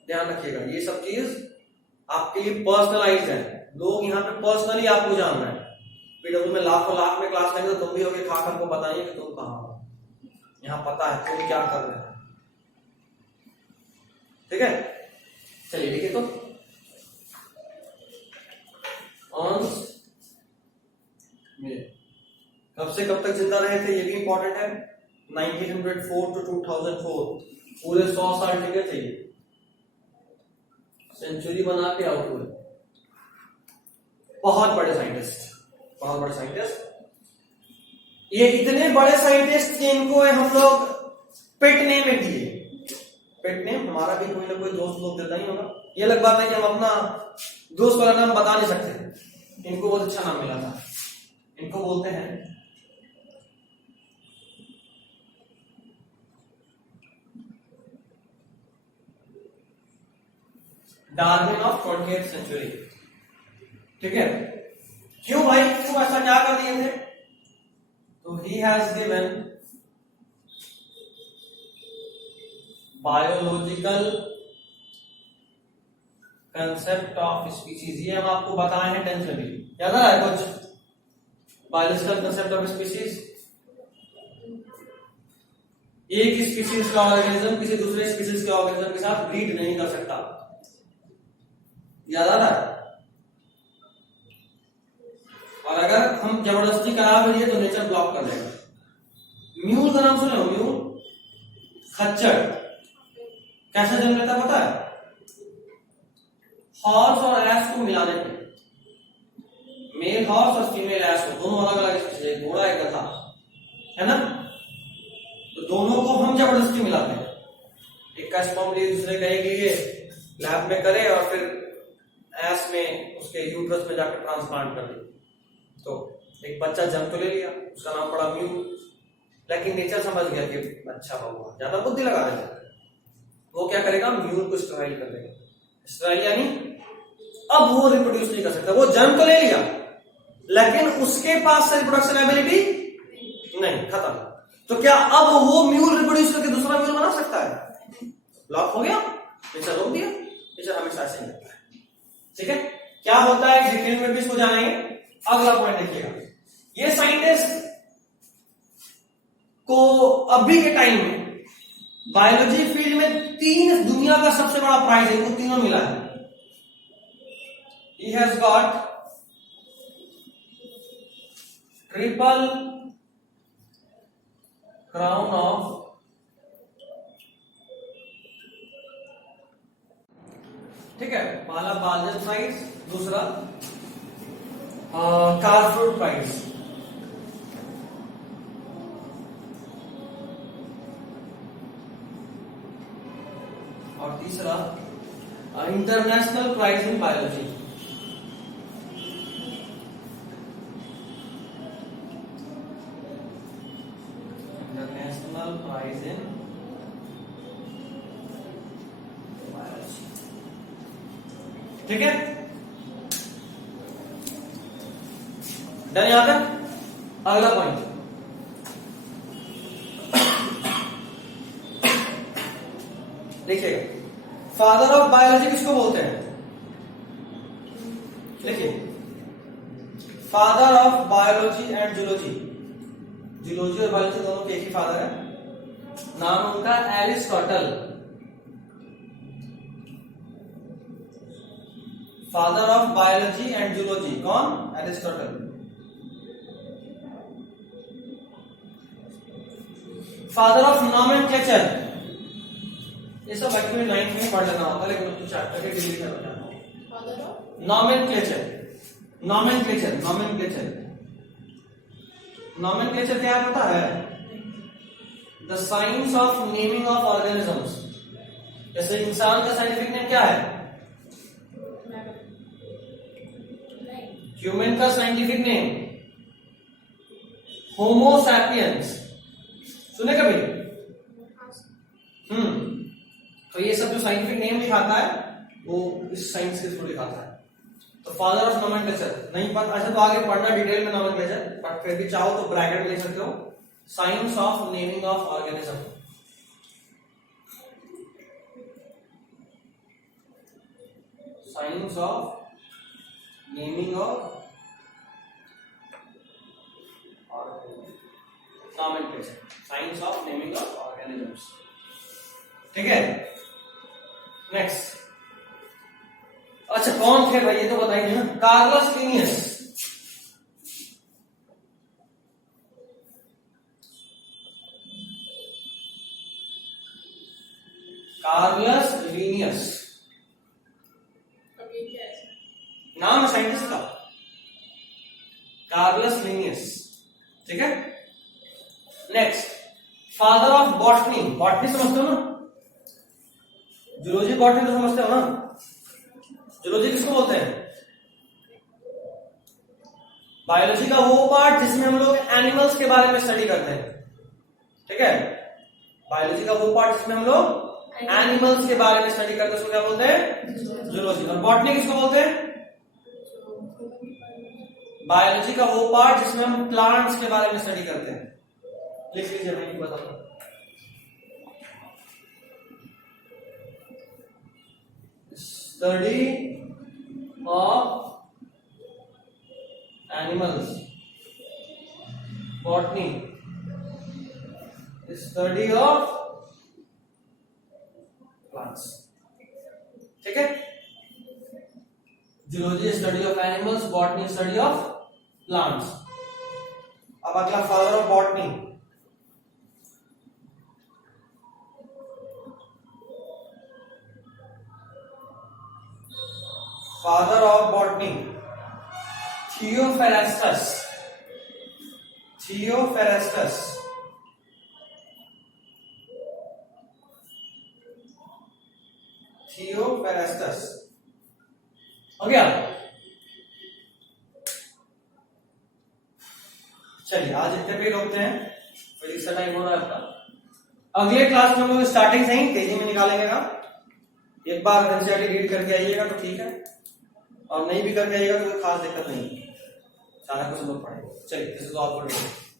ध्यान रखिएगा, ये सब चीज आपके लिए पर्सनलाइज है। लोग यहाँ पे पर्सनली आपको जान रहे हैं। पीडब्ल्यू में लाखों लाख में क्लास लेंगे तो तुम भी होगे खाक, हमको बताइए कि तुम कहाँ हो। यहाँ पता है तुम क्या कर रहे हैं, ठीक है। चलिए देखिए, तो कब से कब तक जिंदा रहे थे ये भी इंपॉर्टेंट है। 1904 to 2004 पूरे 100 साल टिके थे, सेंचुरी बना के आउट हुए। बहुत बड़े साइंटिस्ट, बहुत बड़े साइंटिस्ट। ये इतने बड़े साइंटिस्ट कि इनको हम लोग पेट नेम में दिए। पेट नेम हमारा भी कोई ना कोई दोस्त लोग देता ही होगा। ये अलग बात है कि हम अपना दोस्त वाला नाम बता नहीं सकते, इनको बहुत अच्छा नाम मिला था। इनको बोलते हैं डार्विन ऑफ 20th सेंचुरी, ठीक है। क्यों भाई, क्यों ऐसा क्या कर दिए थे? तो he has given biological concept of species. ये हम आपको बताए हैं 10th में भी, याद आ रहा है कुछ? बायोलॉजिकल कंसेप्ट ऑफ स्पीशीज, एक स्पीशीज का ऑर्गेनिज्म किसी दूसरे स्पीशीज के ऑर्गेनिज्म के साथ ब्रीड नहीं कर सकता, याद आ रहा है? और अगर हम जबरदस्ती करा भी दिए तो नेचर ब्लॉक कर देगा। म्यूल का नाम सुने हो? म्यूल, खच्चर कैसे जन्म लेता पता है? हॉर्स और एस को मिलाने पे, मेल हॉर्स और फीमेल एस को, दोनों अलग अलग स्पीशीज, एक घोड़ा एक गधा, है ना। तो दोनों को हम जबरदस्ती मिलाते हैं, एक का स्पर्म लिए दूसरे का एक लिए, लैब में करे और फिर एस में उसके यूट्रस में जाकर ट्रांसप्लांट कर दे। तो एक बच्चा जन्म तो ले लिया, उसका नाम पड़ा म्यूल, लेकिन नेचर समझ गया कि अच्छा हुआ, ज्यादा बुद्धि लगा रहे थे, वो क्या करेगा, म्यूल को स्टेराइल कर देगा। स्टेराइल यानी अब वो रिप्रोड्यूस नहीं कर सकता। वो जन्म तो ले लिया लेकिन उसके पास रिप्रोडक्शन एबिलिटी नहीं, खत्म। तो क्या अब वो म्यूल रिप्रोड्यूस करके दूसरा म्यूल बना सकता है? लॉक हो गया, नेचर रोक दिया। नेचर हमेशा ऐसे ही करता है, ठीक है। क्या होता है डिटेल में भी इसको जानेंगे। अगला पॉइंट देखिएगा, ये साइंटिस्ट को अभी के टाइम में बायोलॉजी फील्ड में 3 दुनिया का सबसे बड़ा प्राइज है, इनको तीनों मिला है। He has got triple crown of, ठीक है। पहला बाल्जन प्राइज, दूसरा कार्लफ्रूट प्राइज, और तीसरा international prize in biology. International prize in biology, ठीक है। डन यहां तक। अगला पॉइंट, देखिएगा, फादर ऑफ बायोलॉजी किसको बोलते हैं? देखिए, father of biology and zoology, zoology और बायोलॉजी दोनों के एक ही फादर है, नाम उनका Aristotle. Father of biology and zoology कौन? एरिस्टोटल। फादर ऑफ नॉमेनक्लेचर, ये सब एक्चुअली 9th में पढ़ लेना होता है, लेकिन तो चैप्टर के डिलीट कर देना। Father of nomenclature, nomenclature, nomenclature, nomenclature क्या होता है? The science of naming of organisms. जैसे इंसान का साइंटिफिक नेम क्या है? ह्यूमन का साइंटिफिक नेम होमो सैपियंस, सुने कभी? तो ये सब जो साइंटिफिक नेम लिखाता है वो इस साइंस के थ्रू लिखाता है। तो फादर ऑफ नोमेनक्लेचर नहीं पता, अच्छा तो आगे पढ़ना डिटेल में नोमेनक्लेचर, बट फिर भी चाहो तो ब्रैकेट में लिख सकते हो, science of naming of organism. Science of naming of nomenclature, science of naming of organisms. ठीक है, नेक्स्ट। अच्छा कौन थे भाई ये तो बताइए ना। कार्लस लिनियस, कार्लस लिनियस नाम है साइंटिस्ट का, कार्लस लिनियस। ठीक है, next. Father of botany, botany समझते हो ना, जूलॉजी बॉटनी तो समझते हो ना। जूलॉजी किसको बोलते हैं? बायोलॉजी का वो पार्ट जिसमें हम लोग एनिमल्स के बारे में स्टडी करते हैं। ठीक है, बायोलॉजी का वो पार्ट जिसमें हम लोग एनिमल्स के बारे में स्टडी करते हैं उसको क्या बोलते हैं? जूलॉजी। और बॉटनी किसको बोलते हैं? बायोलॉजी का वो पार्ट जिसमें हम प्लांट्स के बारे में स्टडी करते हैं। लिख लीजिए, मैं नहीं बताऊंगा। Study of animals, botany study of plants. ठीक है, zoology study of animals, botany study of plants. अब अगला father of botany, father of botany Theophrastus, Theophrastus. Theophrastus हो गया। चलिए आज इतने पे रोकते हैं, फिजिक्स का टाइम हो रहा है आपका। अगले क्लास में हम लोग स्टार्टिंग से ही तेजी में निकालेंगे ना। एक बार एनसीईआरटी रीड करके आइएगा तो ठीक है, और नहीं भी करके आइएगा तो कोई खास दिक्कत नहीं, सारा कुछ हम लोग पढ़ेंगे। चलिए, this is all for today.